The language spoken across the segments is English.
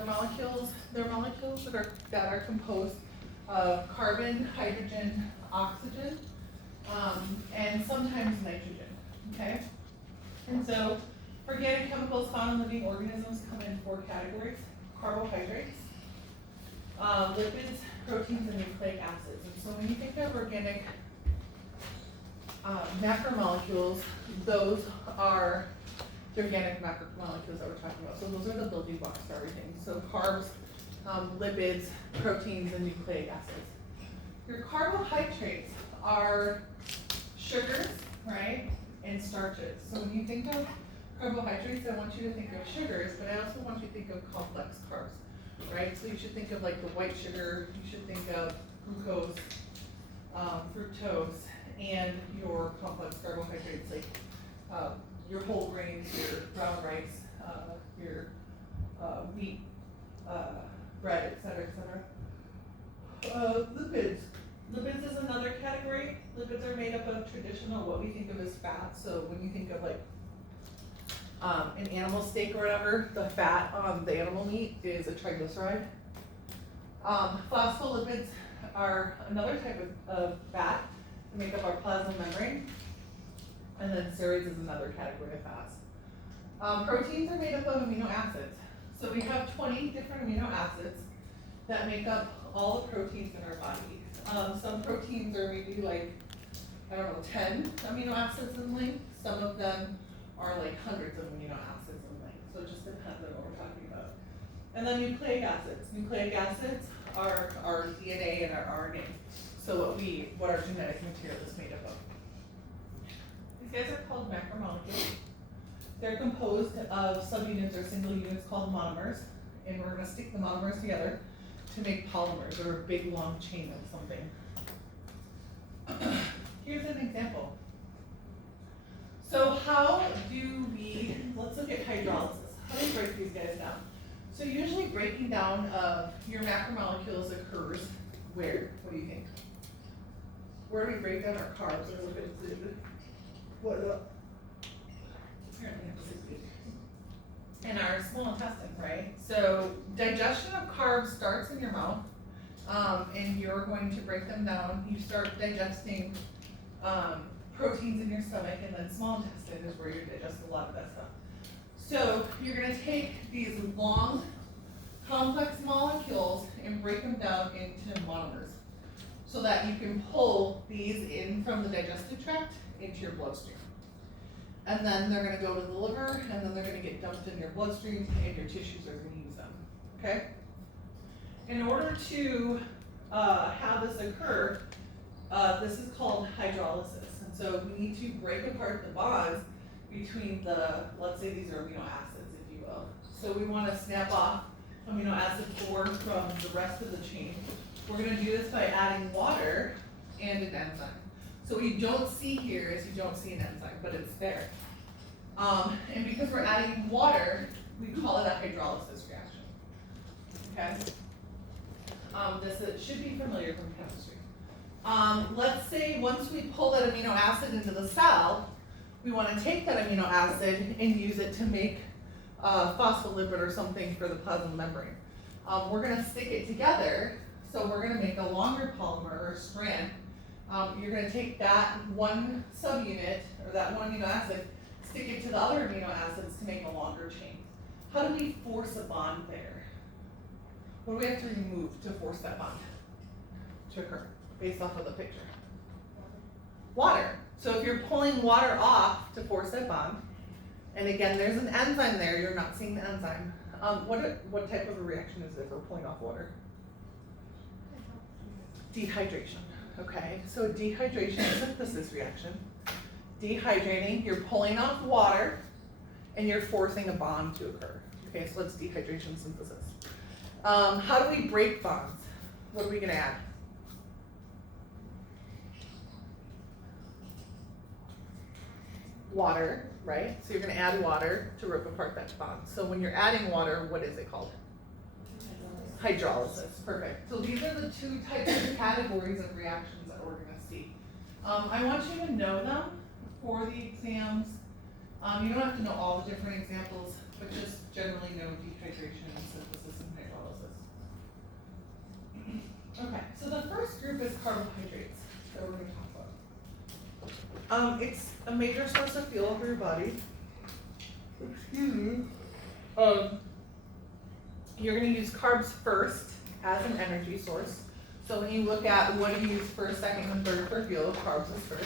macromolecules. They're molecules that are composed of carbon, hydrogen, oxygen, and sometimes nitrogen, okay? And so organic chemicals found in living organisms come in 4 categories: carbohydrates, lipids, proteins, and nucleic acids. And so when you think of organic macromolecules, those are the organic macromolecules that we're talking about. So those are the building blocks for everything. So carbs, lipids, proteins, and nucleic acids. Your carbohydrates are sugars, right, and starches. So when you think of carbohydrates, I want you to think of sugars, but I also want you to think of complex carbs, right? So you should think of like the white sugar, you should think of glucose, fructose, and your complex carbohydrates like your whole grains, your brown rice, your wheat, bread, etc., etc. Lipids. Lipids is another category. Lipids are made up of traditional, what we think of as fat. So when you think of like an animal steak or whatever, the fat on the animal meat is a triglyceride. Phospholipids are another type of fat that make up our plasma membrane. And then steroids is another category of fats. Proteins are made up of amino acids. So we have 20 different amino acids that make up all the proteins in our body. Some proteins are maybe like, 10 amino acids in length. Some of them are like hundreds of amino acids in length. So it just depends on what we're talking about. And then nucleic acids. Nucleic acids are our DNA and our RNA. So what our genetic material is made up of. These guys are called macromolecules. They're composed of subunits or single units called monomers, and we're going to stick the monomers together to make polymers, or a big long chain of something. Here's an example. So let's look at hydrolysis. How do we break these guys down? So usually breaking down of your macromolecules occurs where? What do you think? Where do we break down our carbs or lipids? What? In our small intestine, right? So digestion of carbs starts in your mouth, and you're going to break them down. You start digesting proteins in your stomach, and then small intestine is where you digest a lot of that stuff. So you're going to take these long, complex molecules and break them down into monomers, so that you can pull these in from the digestive tract into your bloodstream. And then they're going to go to the liver, and then they're going to get dumped in your bloodstream, and your tissues are going to use them, okay? In order to have this occur, this is called hydrolysis. And so we need to break apart the bonds between let's say these are amino acids, if you will. So we want to snap off amino acid 4 from the rest of the chain. We're going to do this by adding water and an enzyme. So what you don't see here is you don't see an enzyme, but it's there. And because we're adding water, we call it a hydrolysis reaction. Okay? This should be familiar from chemistry. Let's say once we pull that amino acid into the cell, we want to take that amino acid and use it to make a phospholipid or something for the plasma membrane. We're going to stick it together, so we're going to make a longer polymer or strand. You're going to take that one subunit, or that one amino acid, stick it to the other amino acids to make a longer chain. How do we force a bond there? What do we have to remove to force that bond to occur, based off of the picture? Water. So if you're pulling water off to force that bond, and again, there's an enzyme there, you're not seeing the enzyme. What type of a reaction is it if we're pulling off water? Dehydration. Okay, so dehydration is a synthesis reaction. Dehydrating, you're pulling off water and you're forcing a bond to occur. Okay, so that's dehydration synthesis. How do we break bonds? What are we going to add? Water, right? So you're going to add water to rip apart that bond. So when you're adding water, what is it called? Hydrolysis. Perfect. So these are the 2 types of categories of reactions that we're going to see. I want you to know them for the exams. You don't have to know all the different examples, but just generally know dehydration and synthesis and It's a major source of fuel for your body. Excuse me. You're gonna use carbs first as an energy source. So when you look at what do you use first, second, and third for fuel, carbs is first.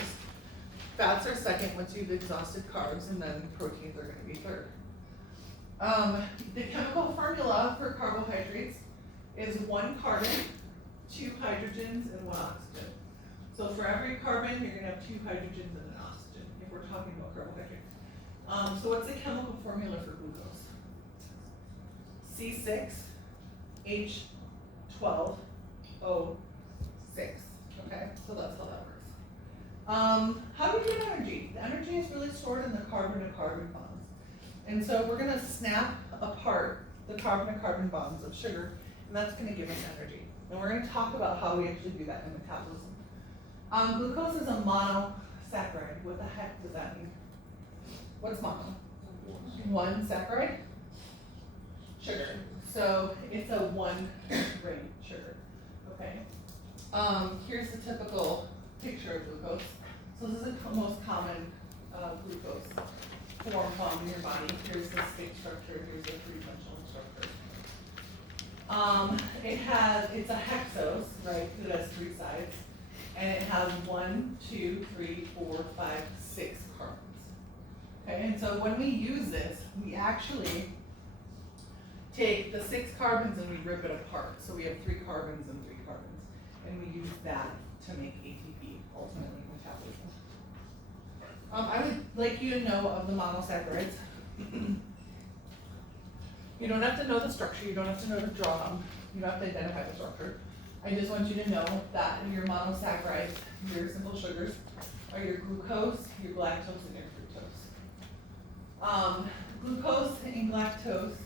Fats are second once you've exhausted carbs, and then proteins are gonna be third. The chemical formula for carbohydrates is 1 carbon, 2 hydrogens, and 1 oxygen. So for every carbon, you're gonna have 2 hydrogens and an oxygen, if we're talking about carbohydrates. So what's the chemical formula for glucose? C6H12O6, okay? So that's how that works. How do we get energy? The energy is really stored in the carbon-to-carbon bonds. And so we're gonna snap apart the carbon-to-carbon bonds of sugar, and that's gonna give us energy. And we're gonna talk about how we actually do that in metabolism. Glucose is a monosaccharide. What the heck does that mean? What's mono? 1 saccharide? Sugar. So it's a 1-grain sugar, okay? Here's the typical picture of glucose. So this is the most common glucose form found in your body. Here's the stick structure, here's the 3-dimensional structure. It's a hexose, right? It has 3 sides. And it has 1, 2, 3, 4, 5, 6 carbons. Okay, and so when we use this, we actually take the 6 carbons and we rip it apart. So we have 3 carbons and 3 carbons. And we use that to make ATP, ultimately metabolism. I would like you to know of the monosaccharides. You don't have to know the structure, you don't have to know the draw them, you don't have to identify the structure. I just want you to know that your monosaccharides, your simple sugars, are your glucose, your galactose, and your fructose. Glucose and galactose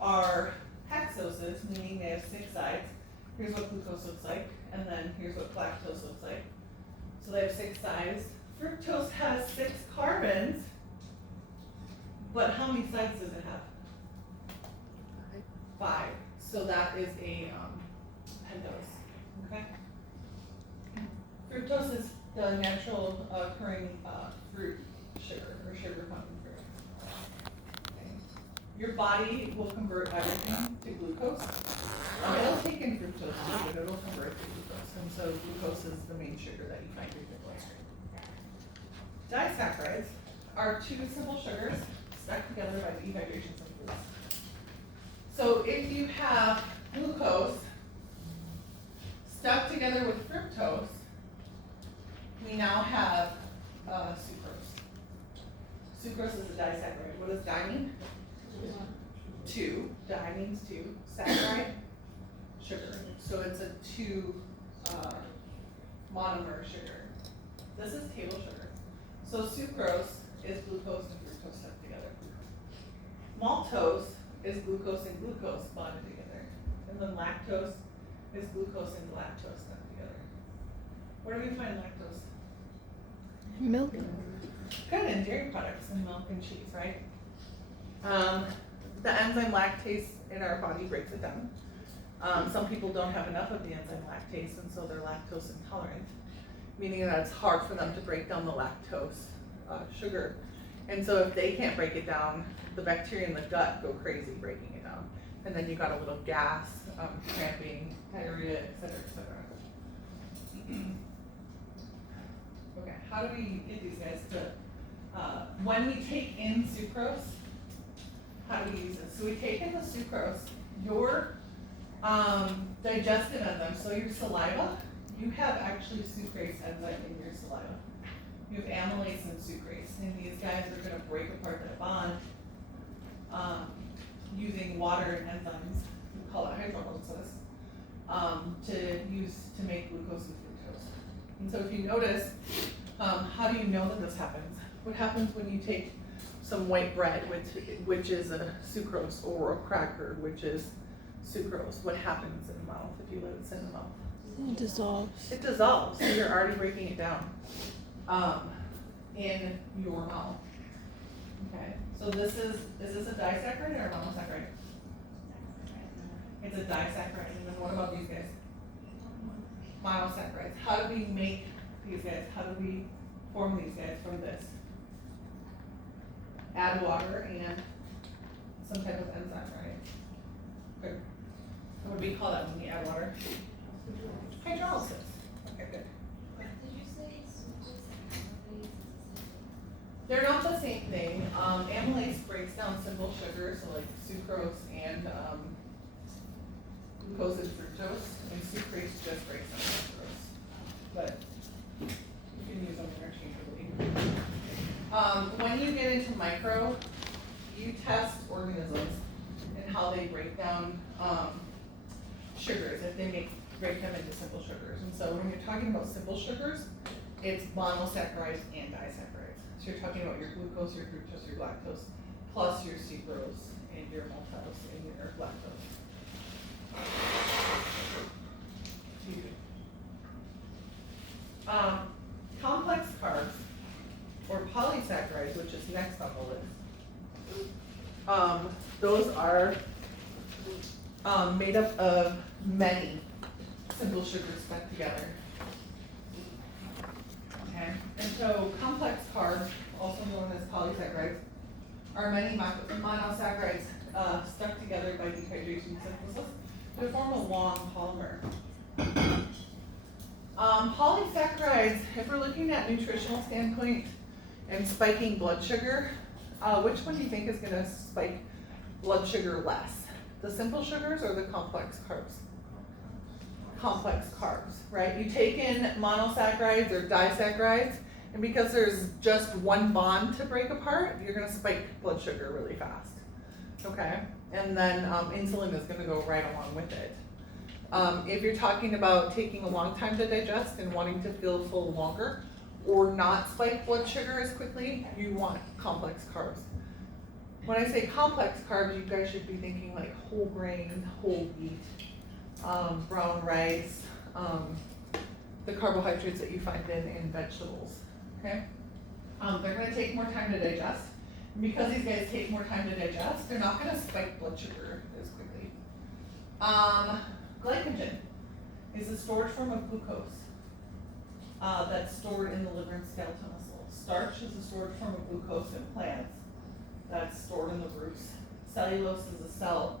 are hexoses, meaning they have 6 sides. Here's what glucose looks like, and then here's what galactose looks like. So they have 6 sides. Fructose has 6 carbons, but how many sides does it have? 5. So that is a pentose, okay? Fructose is the natural occurring fruit sugar, or sugar fountain fruit. Okay. Your body will convert everything to glucose. It'll take in fructose too, but it'll convert to glucose. And so glucose is the main sugar that you find in your bloodstream. Disaccharides are 2 simple sugars stuck together by dehydration of glucose. So if you have glucose stuck together with fructose, we now have sucrose. Sucrose is a disaccharide. What does di mean? 2. Di means 2. Saccharide, sugar. So it's a 2 monomer sugar. This is table sugar. So sucrose is glucose and fructose stuck together. Maltose is glucose and glucose bonded together. And then lactose is glucose and galactose stuck together. Where do we find lactose? Milk. Good, in dairy products and milk and cheese, right? The enzyme lactase in our body breaks it down. Some people don't have enough of the enzyme lactase, and so they're lactose intolerant, meaning that it's hard for them to break down the lactose sugar. And so if they can't break it down, the bacteria in the gut go crazy breaking it down. And then you got a little gas, cramping, diarrhea, et cetera, et cetera. Okay, how do we get these guys to, when we take in sucrose, how do we use it? So we take in the sucrose, your digestive enzyme, so your saliva, you have actually sucrase enzyme in your saliva. You have amylase and sucrase, and these guys are gonna break apart that bond using water and enzymes, we call it hydrolysis, to use to make glucose and fructose. And so if you notice, how do you know that this happens? What happens when you take some white bread, which is a sucrose, or a cracker, which is sucrose? What happens in the mouth if you let it sit in the mouth? It dissolves. It dissolves, so you're already breaking it down in your mouth. Okay, so is this a disaccharide or a monosaccharide? It's a disaccharide, and then what about these guys? Monosaccharides. How do we make these guys? How do we form these guys from this. Add water and some type of enzyme, right? Good. What do we call that when we add water? Hydrolysis. Okay, good. Did you say switches and amylase? They're not the same thing. Amylase breaks down simple sugars, so like sucrose and glucose and fructose, and sucrase just breaks down sucrose. But you can use them interchangeably. When you get into micro, you test organisms and how they break down sugars, if they break them into simple sugars. And so when you're talking about simple sugars, it's monosaccharides and disaccharides. So you're talking about your glucose, your fructose, your lactose, plus your sucrose and your maltose and your lactose. Complex carbs or polysaccharides, which is next on the list. Those are made up of many simple sugars stuck together. Okay, and so complex carbs, also known as polysaccharides, are many monosaccharides stuck together by dehydration synthesis to form a long polymer. Polysaccharides, if we're looking at nutritional standpoint and spiking blood sugar, which one do you think is going to spike blood sugar less? The simple sugars or the complex carbs? Complex carbs, right? You take in monosaccharides or disaccharides, and because there's just one bond to break apart, you're gonna spike blood sugar really fast, okay? And then insulin is gonna go right along with it. If you're talking about taking a long time to digest and wanting to feel full longer, or not spike blood sugar as quickly, you want complex carbs. When I say complex carbs, you guys should be thinking like whole grain, whole wheat, brown rice, the carbohydrates that you find in vegetables, okay? They're gonna take more time to digest. And because these guys take more time to digest, they're not gonna spike blood sugar as quickly. Glycogen is a storage form of glucose that's stored in the liver and skeletal muscle. Starch is a storage form of glucose in plants that's stored in the roots. Cellulose is a cell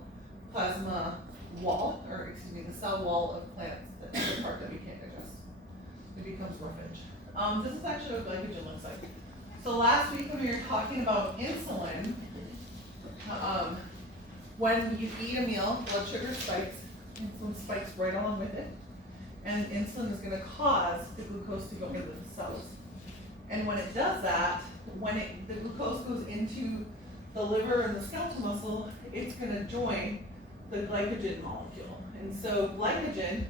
plasma wall, or excuse me, the cell wall of plants, that's the part that we can't digest. It becomes roughage. This is actually what glycogen looks like. So last week when we were talking about insulin, when you eat a meal, blood sugar spikes, insulin spikes right along with it, and insulin is gonna cause the glucose to go into the cells. And when it does that, when the glucose goes into the liver and the skeletal muscle, it's gonna join the glycogen molecule. And so glycogen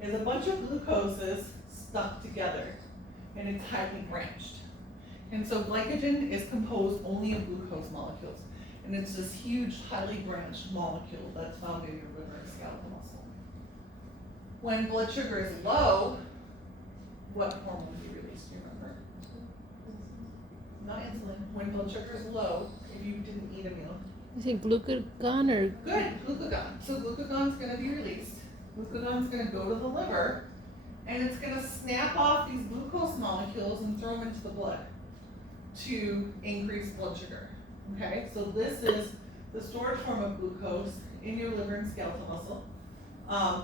is a bunch of glucoses stuck together, and it's highly branched. And so glycogen is composed only of glucose molecules, and it's this huge, highly branched molecule that's found in your liver and skeletal muscle. When blood sugar is low, what hormone do you release? Do you remember? Not insulin. When blood sugar is low, if you didn't eat a meal. Is it glucagon or? Good, glucagon. So glucagon's gonna be released. Glucagon's gonna go to the liver, and it's gonna snap off these glucose molecules and throw them into the blood to increase blood sugar. Okay, so this is the storage form of glucose in your liver and skeletal muscle.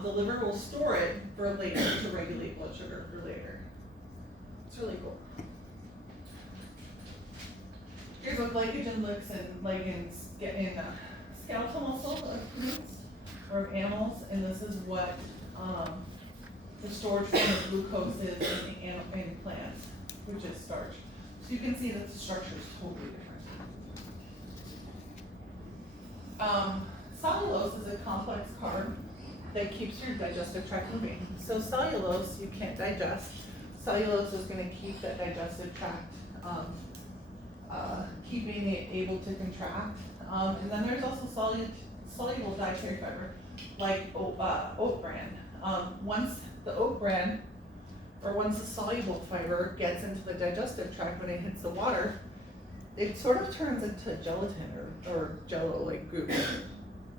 The liver will store it for later to regulate blood sugar for later. It's really cool. Here's what glycogen looks like in skeletal muscle of plants or of animals, and this is what the storage form of glucose is in plants, which is starch. So you can see that the structure is totally different. Cellulose is a complex carb that keeps your digestive tract moving. So cellulose you can't digest. Cellulose is going to keep that digestive tract keeping it able to contract. And then there's also soluble dietary fiber, like oat bran. Once the oat bran, or once the soluble fiber gets into the digestive tract, when it hits the water, it sort of turns into gelatin or jello, like goo.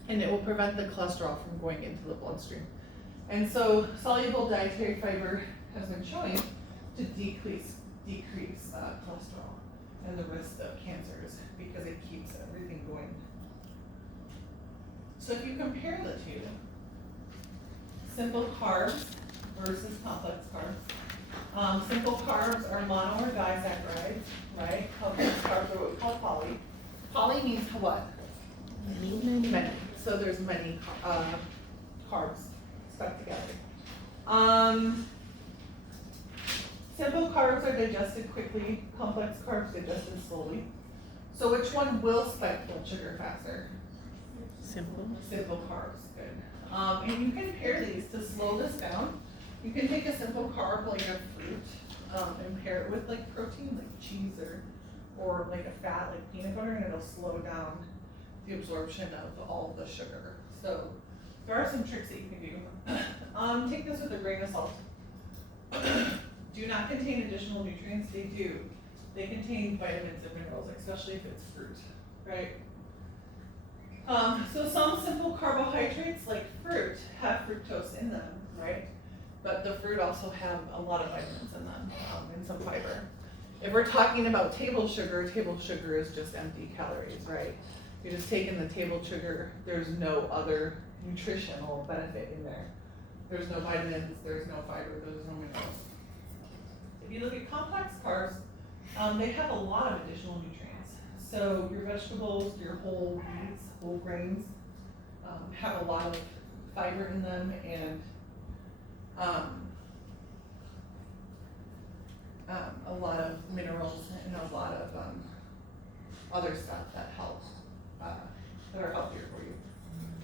And it will prevent the cholesterol from going into the bloodstream. And so soluble dietary fiber has been shown to decrease decrease cholesterol and the risk of cancers because it keeps everything going. So if you compare the two, simple carbs versus complex carbs. Simple carbs are mono or disaccharides, right? Complex carbs are what we call poly. Poly means what? Many. So there's many carbs stuck together. Simple carbs are digested quickly, complex carbs digested slowly. So which one will spike blood sugar faster? Simple. Simple carbs, good. And you can pair these to slow this down. You can take a simple carb like a fruit and pair it with like protein, like cheese or like a fat like peanut butter, and it'll slow down the absorption of all the sugar. So there are some tricks that you can do. Take this with a grain of salt. Do not contain additional nutrients. They do. They contain vitamins and minerals, especially if it's fruit, right? So some simple carbohydrates like fruit have fructose in them, right? But the fruit also have a lot of vitamins in them and some fiber. If we're talking about table sugar is just empty calories, right? You're just taking the table sugar, there's no other nutritional benefit in there. There's no vitamins, there's no fiber, there's no minerals. If you look at complex carbs, they have a lot of additional nutrients. So your vegetables, your whole wheats, whole grains, have a lot of fiber in them and a lot of minerals and a lot of other stuff that help, that are healthier for you.